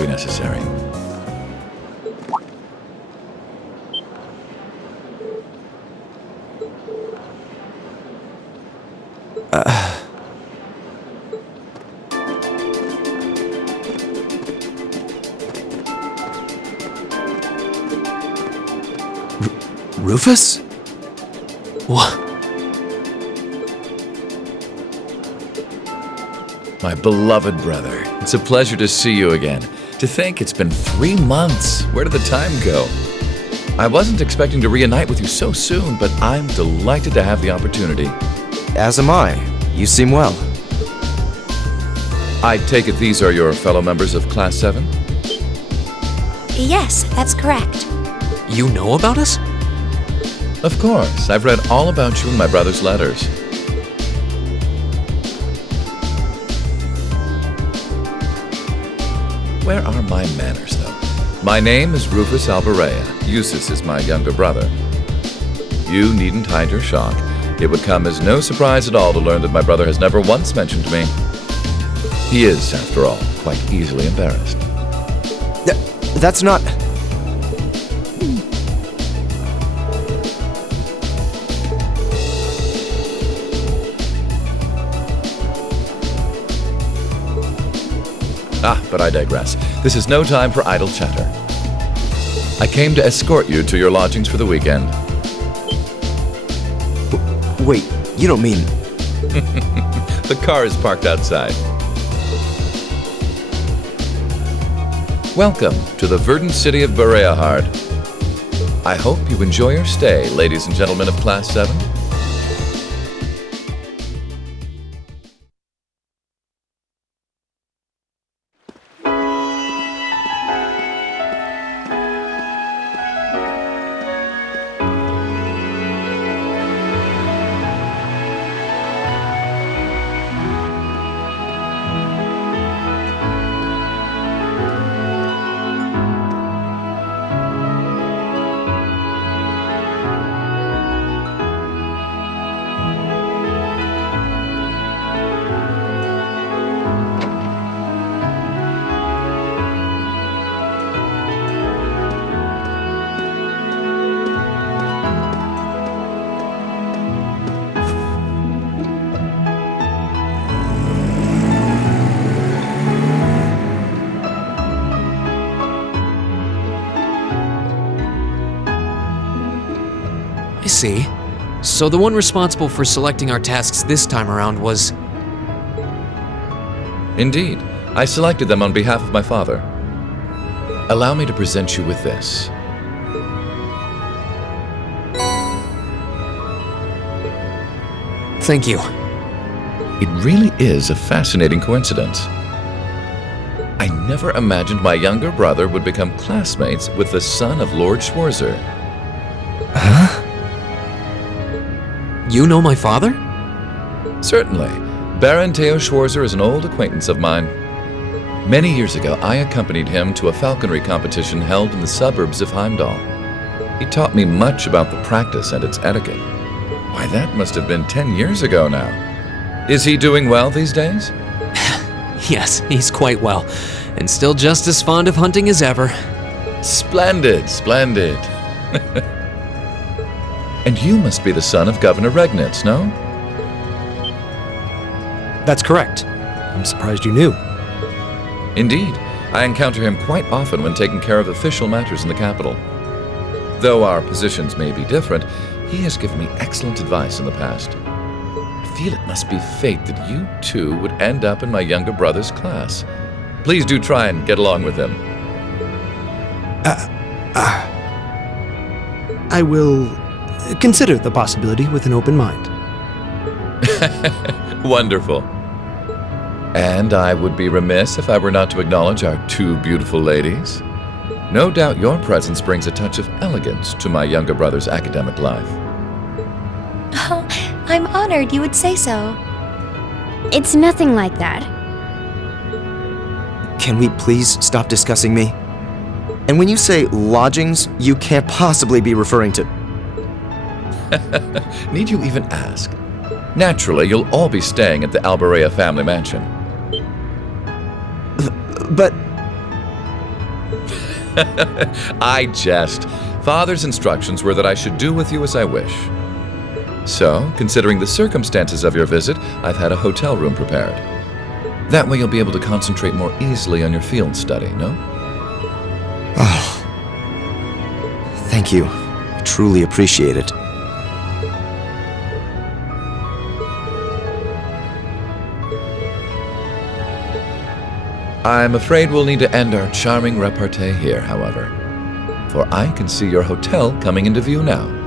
be necessary. Rufus? What? My beloved brother, it's a pleasure to see you again. To think it's been 3 months. Where did the time go? I wasn't expecting to reunite with you so soon, but I'm delighted to have the opportunity. As am I. You seem well. I take it these are your fellow members of Class 7? Yes, that's correct. You know about us? Of course. I've read all about you in my brother's letters. Where are my manners, though? My name is Rufus Albarea. Eustace is my younger brother. You needn't hide your shock. It would come as no surprise at all to learn that my brother has never once mentioned me. He is, after all, quite easily embarrassed. That's not... But I digress. This is no time for idle chatter. I came to escort you to your lodgings for the weekend. Wait, you don't mean... The car is parked outside. Welcome to the verdant city of Bareahard. I hope you enjoy your stay, ladies and gentlemen of Class 7. I see. So the one responsible for selecting our tasks this time around was... Indeed, I selected them on behalf of my father. Allow me to present you with this. Thank you. It really is a fascinating coincidence. I never imagined my younger brother would become classmates with the son of Lord Schwarzer. Huh? You know my father? Certainly. Baron Theo Schwarzer is an old acquaintance of mine. Many years ago, I accompanied him to a falconry competition held in the suburbs of Heimdall. He taught me much about the practice and its etiquette. Why, that must have been 10 years ago now. Is he doing well these days? Yes, he's quite well, and still just as fond of hunting as ever. Splendid, splendid. And you must be the son of Governor Regnitz, no? That's correct. I'm surprised you knew. Indeed. I encounter him quite often when taking care of official matters in the capital. Though our positions may be different, he has given me excellent advice in the past. I feel it must be fate that you two would end up in my younger brother's class. Please do try and get along with him. I will consider the possibility with an open mind. Wonderful. And I would be remiss if I were not to acknowledge our two beautiful ladies. No doubt your presence brings a touch of elegance to my younger brother's academic life. Oh, I'm honored you would say so. It's nothing like that. Can we please stop discussing me? And when you say lodgings, you can't possibly be referring to... Need you even ask? Naturally, you'll all be staying at the Albarea family mansion. But... I jest. Father's instructions were that I should do with you as I wish. So, considering the circumstances of your visit, I've had a hotel room prepared. That way you'll be able to concentrate more easily on your field study, no? Thank you. I truly appreciate it. I'm afraid we'll need to end our charming repartee here, however, for I can see your hotel coming into view now.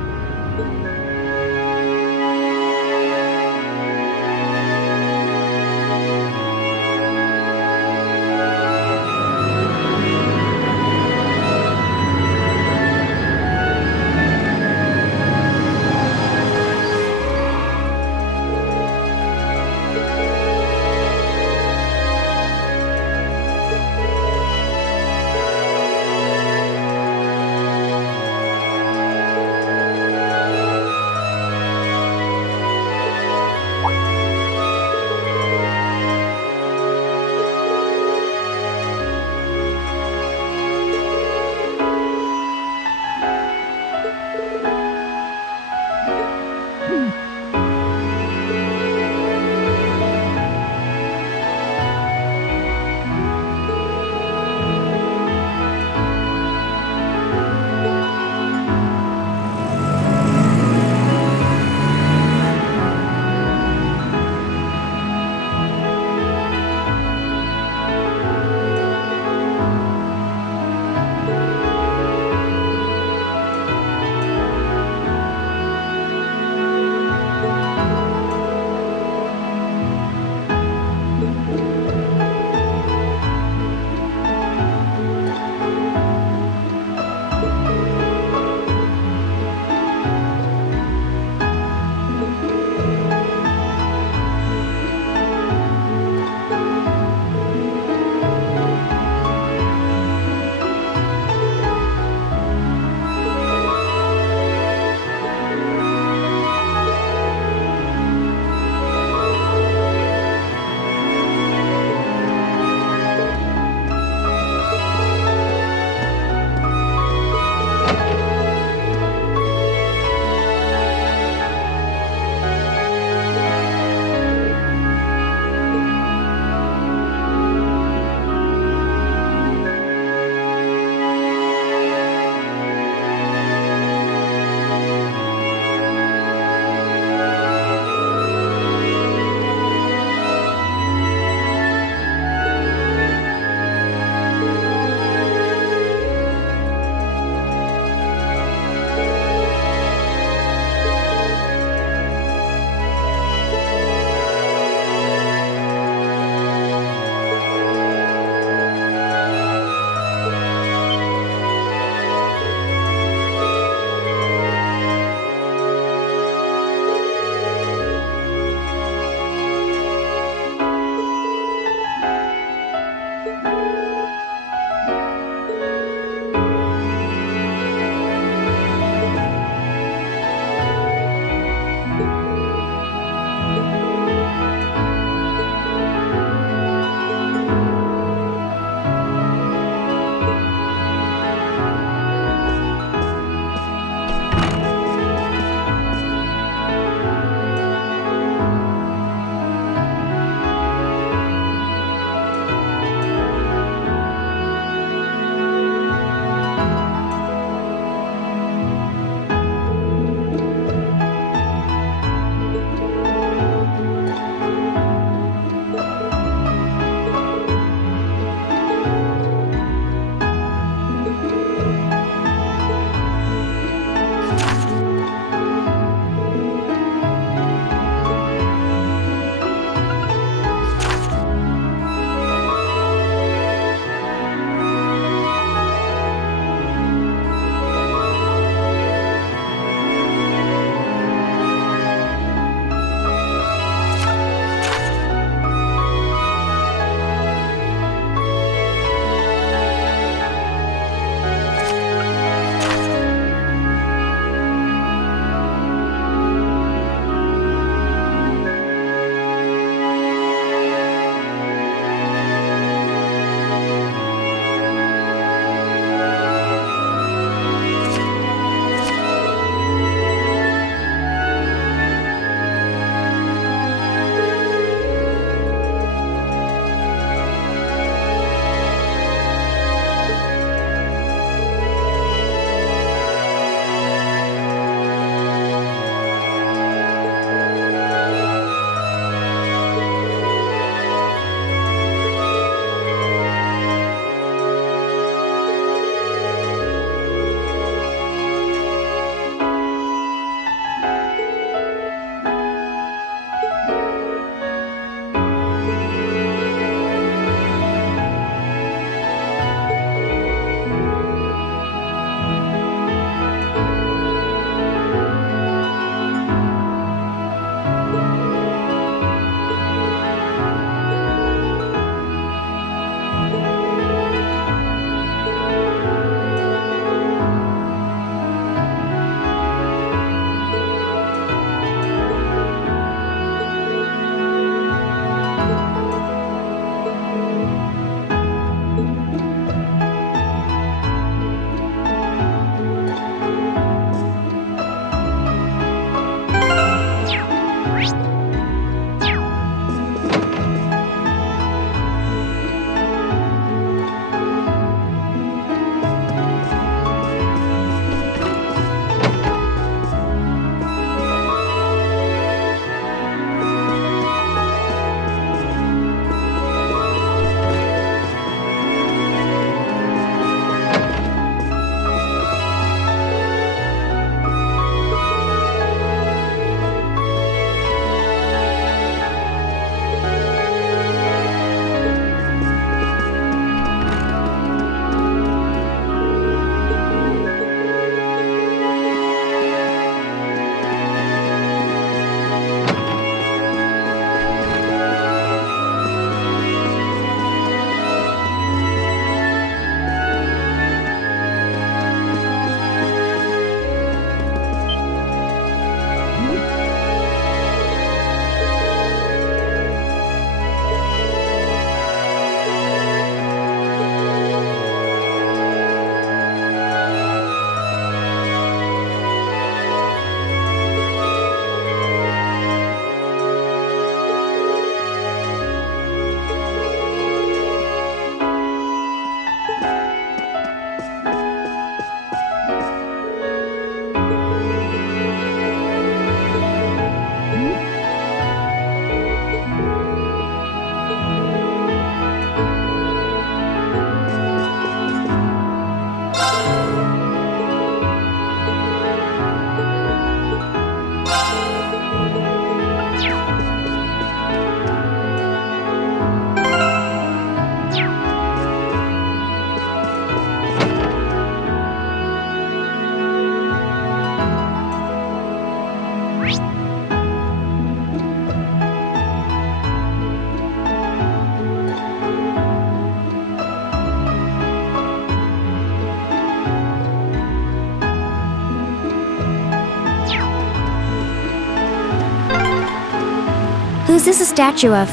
is this a statue of?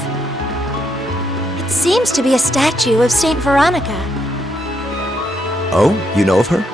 It seems to be a statue of Saint Veronica. Oh, you know of her?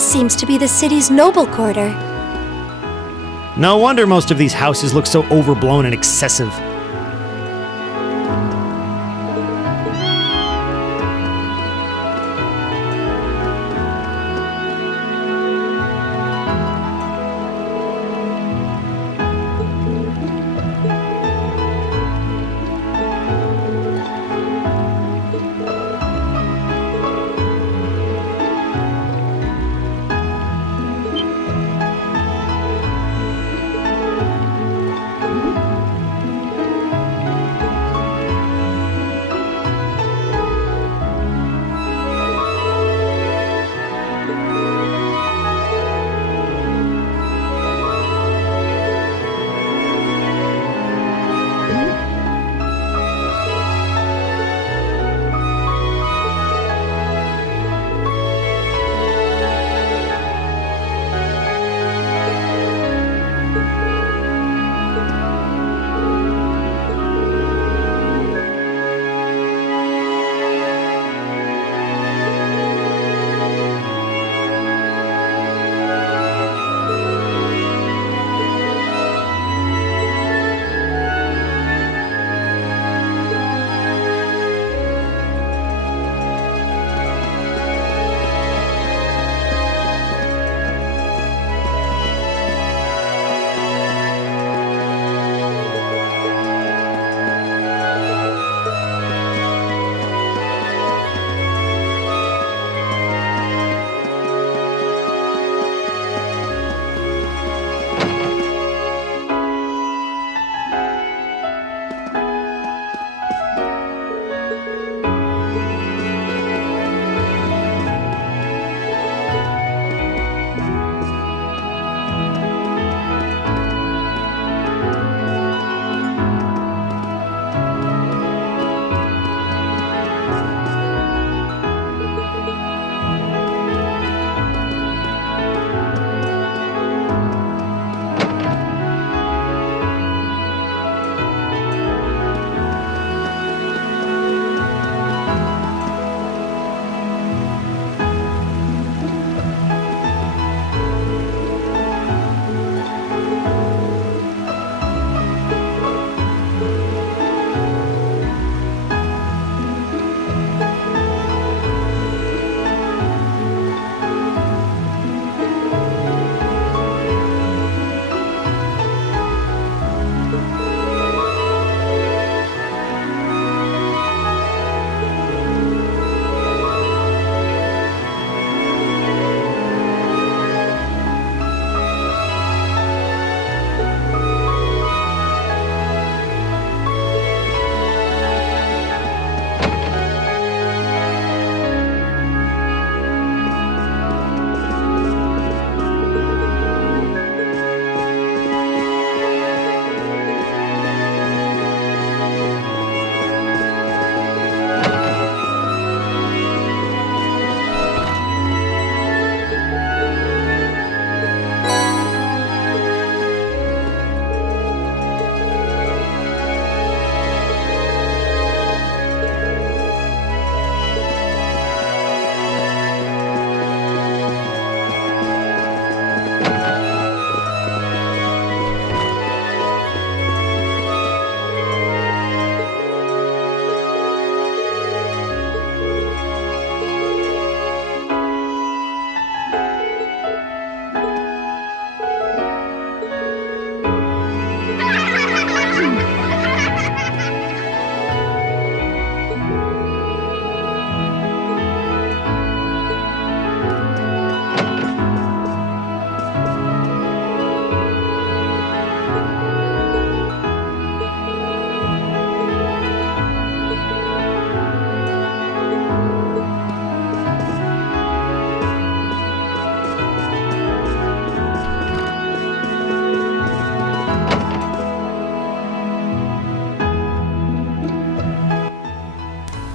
This seems to be the city's noble quarter. No wonder most of these houses look so overblown and excessive.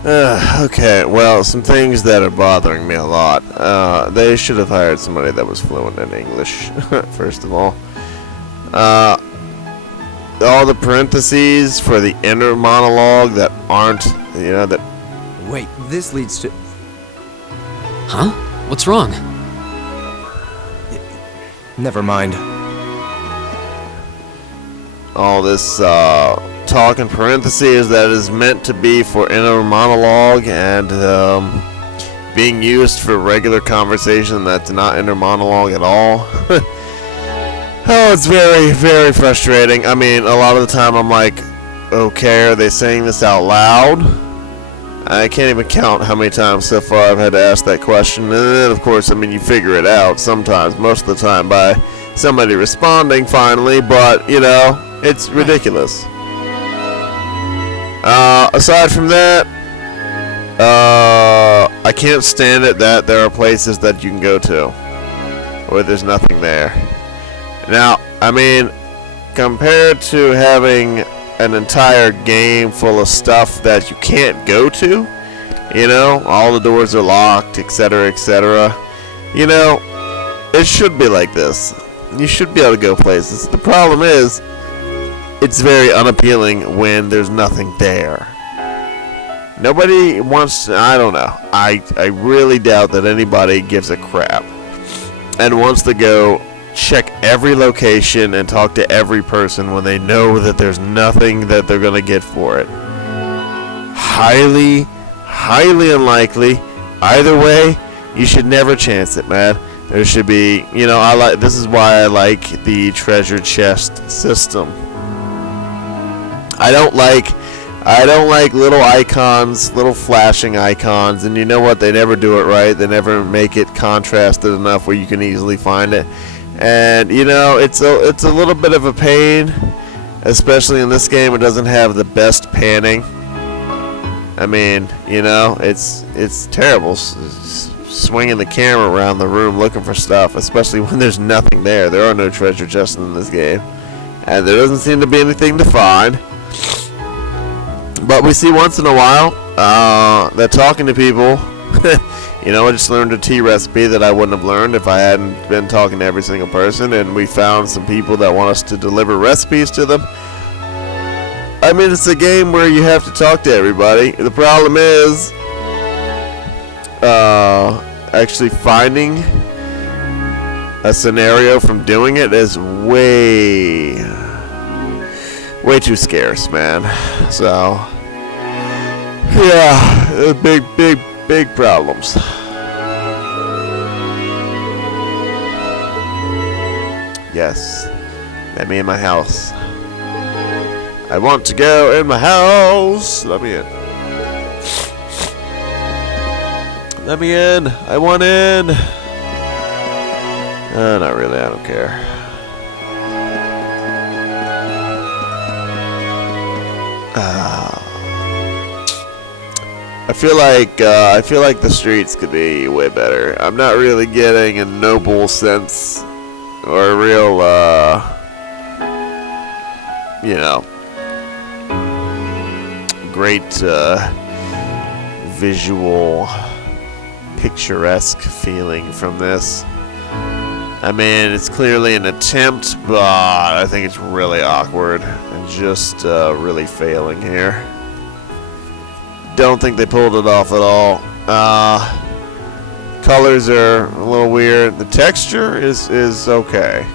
Okay, well, some things that are bothering me a lot. They should have hired somebody that was fluent in English, first of all. All the parentheses for the inner monologue that aren't, that... Wait, this leads to... Huh? What's wrong? Never mind. All this, talk in parentheses that is meant to be for inner monologue and, being used for regular conversation that's not inner monologue at all. Oh, it's very, very frustrating. I mean, a lot of the time I'm like, okay, are they saying this out loud? I can't even count how many times so far I've had to ask that question. And then, of course, I mean, you figure it out sometimes, most of the time, by somebody responding finally, but, it's ridiculous. Aside from that, I can't stand it that there are places that you can go to where there's nothing there. Now, I mean, compared to having an entire game full of stuff that you can't go to, all the doors are locked, etc., etc., it should be like this. You should be able to go places. The problem is, it's very unappealing when there's nothing there. Nobody wants to, I don't know. I really doubt that anybody gives a crap and wants to go check every location and talk to every person when they know that there's nothing that they're going to get for it. Highly, highly unlikely. Either way, you should never chance it, man. There should be, this is why I like the treasure chest system. I don't like little icons, little flashing icons, and you know what? They never do it right. They never make it contrasted enough where you can easily find it. And it's a little bit of a pain, especially in this game. It doesn't have the best panning. I mean, it's terrible swinging the camera around the room looking for stuff, especially when there's nothing there. There are no treasure chests in this game, and there doesn't seem to be anything to find. But we see once in a while that talking to people, I just learned a tea recipe that I wouldn't have learned if I hadn't been talking to every single person, and we found some people that want us to deliver recipes to them. I mean, it's a game where you have to talk to everybody. The problem is actually finding a scenario from doing it is way too scarce, man. So, yeah, big problems. Yes, let me in my house. I want to go in my house. Let me in. Let me in. I want in. Not really. I don't care. I feel like the streets could be way better. I'm not really getting a noble sense or a real, great visual, picturesque feeling from this. I mean, it's clearly an attempt, but I think it's really awkward and just really failing here. Don't think they pulled it off at all. Colors are a little weird. The texture is okay.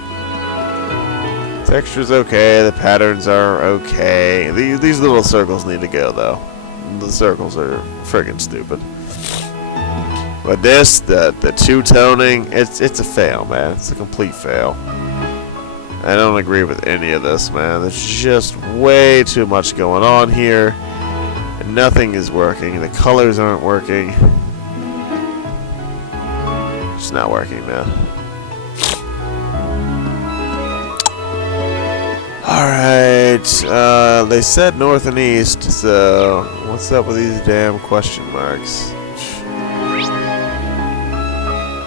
Texture's okay. The patterns are okay. These little circles need to go, though. The circles are friggin' stupid. But this, the two-toning, it's a fail, man. It's a complete fail. I don't agree with any of this, man. There's just way too much going on here. And nothing is working. The colors aren't working. It's not working, man. Alright, they said north and east, so what's up with these damn question marks?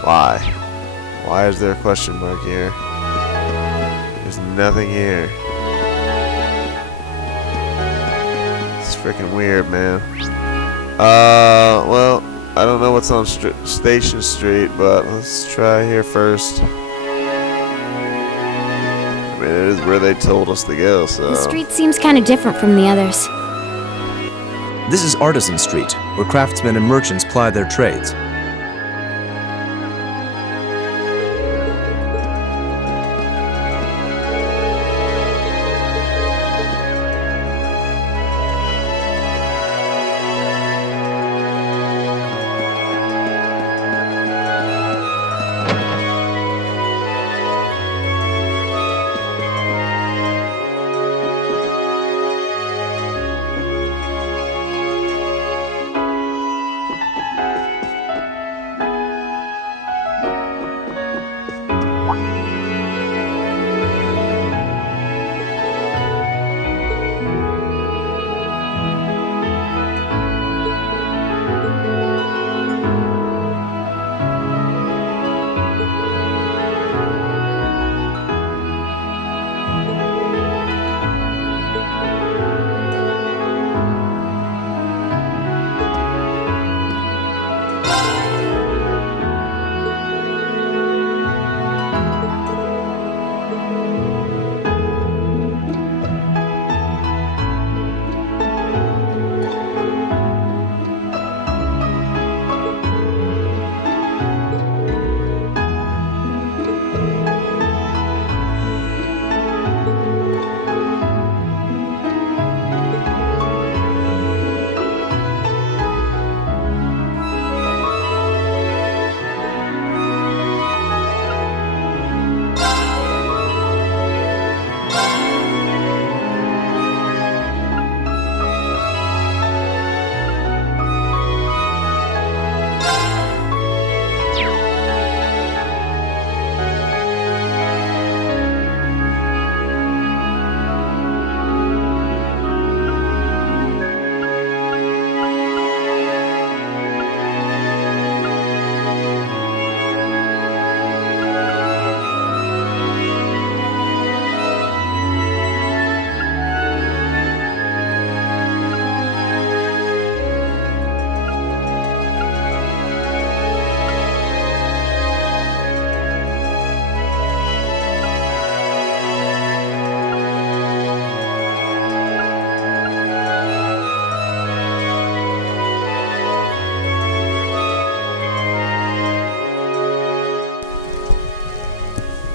Why? Why is there a question mark here? There's nothing here. It's freaking weird, man. Well, I don't know what's on Station Street, but let's try here first. I mean, it is where they told us to go, so... The street seems kind of different from the others. This is Artisan Street, where craftsmen and merchants ply their trades.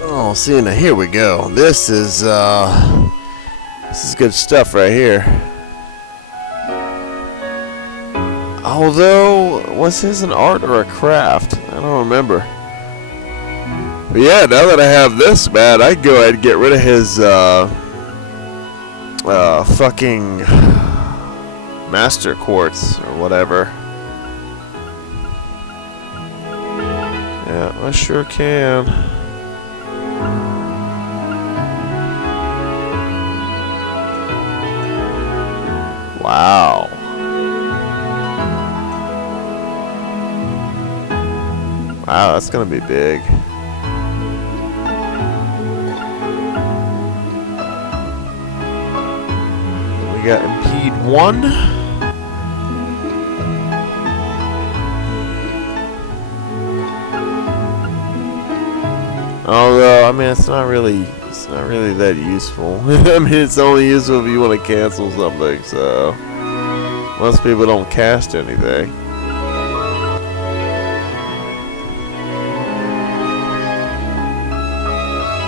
Oh, see, now here we go. This is good stuff right here. Although, was his an art or a craft? I don't remember. But yeah, now that I have this, man, I can go ahead and get rid of his fucking master quartz or whatever. Yeah, I sure can. Wow. Wow, that's gonna be big. We got Impede 1. Although, I mean, it's not really that useful. I mean, it's only useful if you want to cancel something, so most people don't cast anything.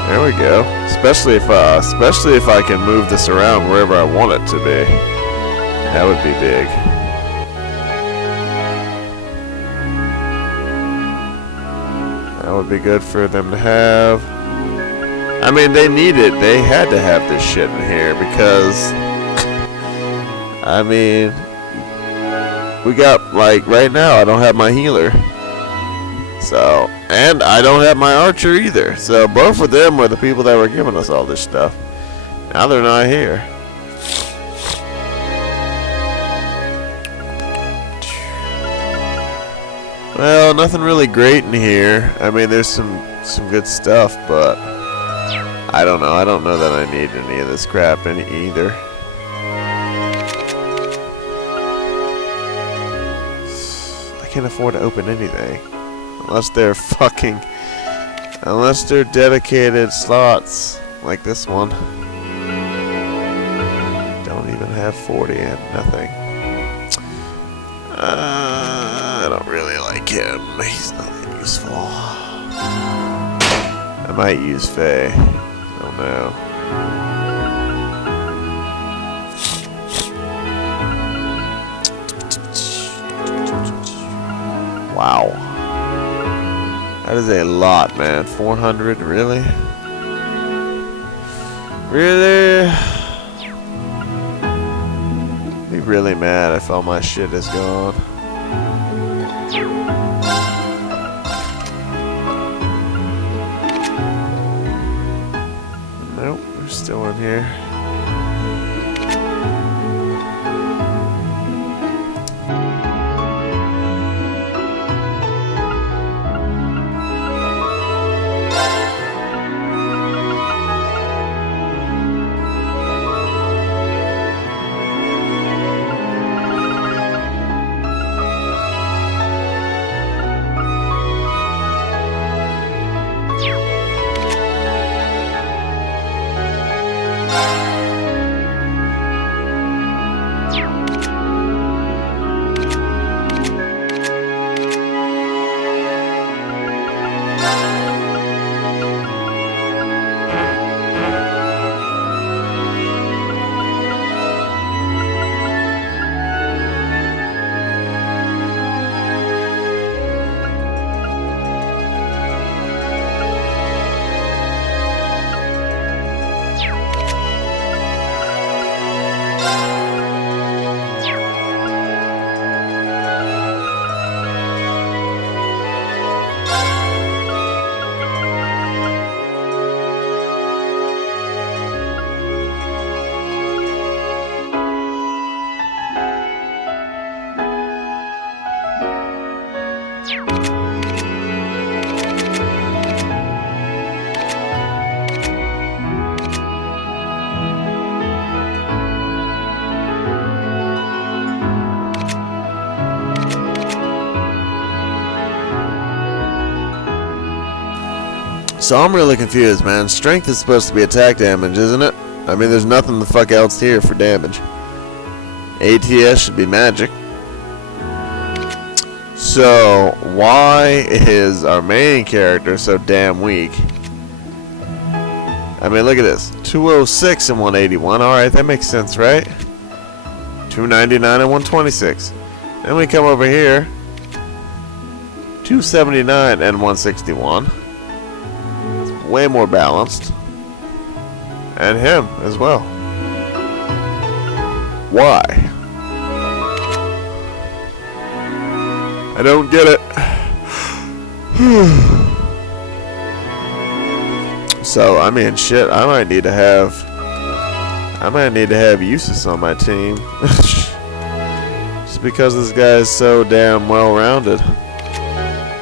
There we go. Especially if I can move this around wherever I want it to be. That would be big. That would be good for them to have. I mean, they need it. They had to have this shit in here because, I mean, we got, like, right now I don't have my healer. So, and I don't have my archer either. So both of them were the people that were giving us all this stuff. Now they're not here. Well, nothing really great in here. I mean, there's some good stuff, but I don't know. I don't know that I need any of this crap either. can't afford to open anything. Unless they're unless they're dedicated slots. Like this one. Don't even have 40 and nothing. I don't really like him. He's not that useful. I might use Faye. I don't know. Wow. That is a lot, man. 400, really? Really? Be really mad if all my shit is gone. Nope, we're still in here. So I'm really confused, man. Strength is supposed to be attack damage, isn't it? I mean, there's nothing the fuck else here for damage. ATS should be magic. So, why is our main character so damn weak? I mean, look at this. 206 and 181. Alright, that makes sense, right? 299 and 126. Then we come over here. 279 and 161. Way more balanced. And him as well. Why? I don't get it. So, I mean, shit, I might need to have Eustace on my team. Just because this guy is so damn well-rounded.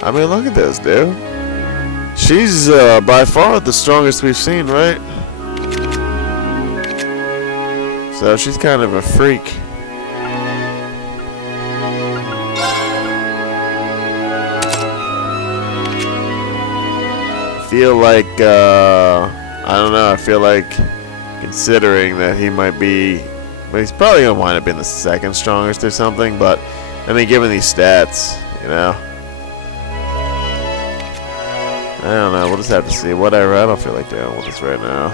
I mean, look at this, dude. She's by far the strongest we've seen, right? So she's kind of a freak. Feel like I don't know. I feel like considering that he might be, well, he's probably gonna wind up being the second strongest or something. But I mean, given these stats, you know. I don't know. We'll just have to see. Whatever. I don't feel like dealing with this right now.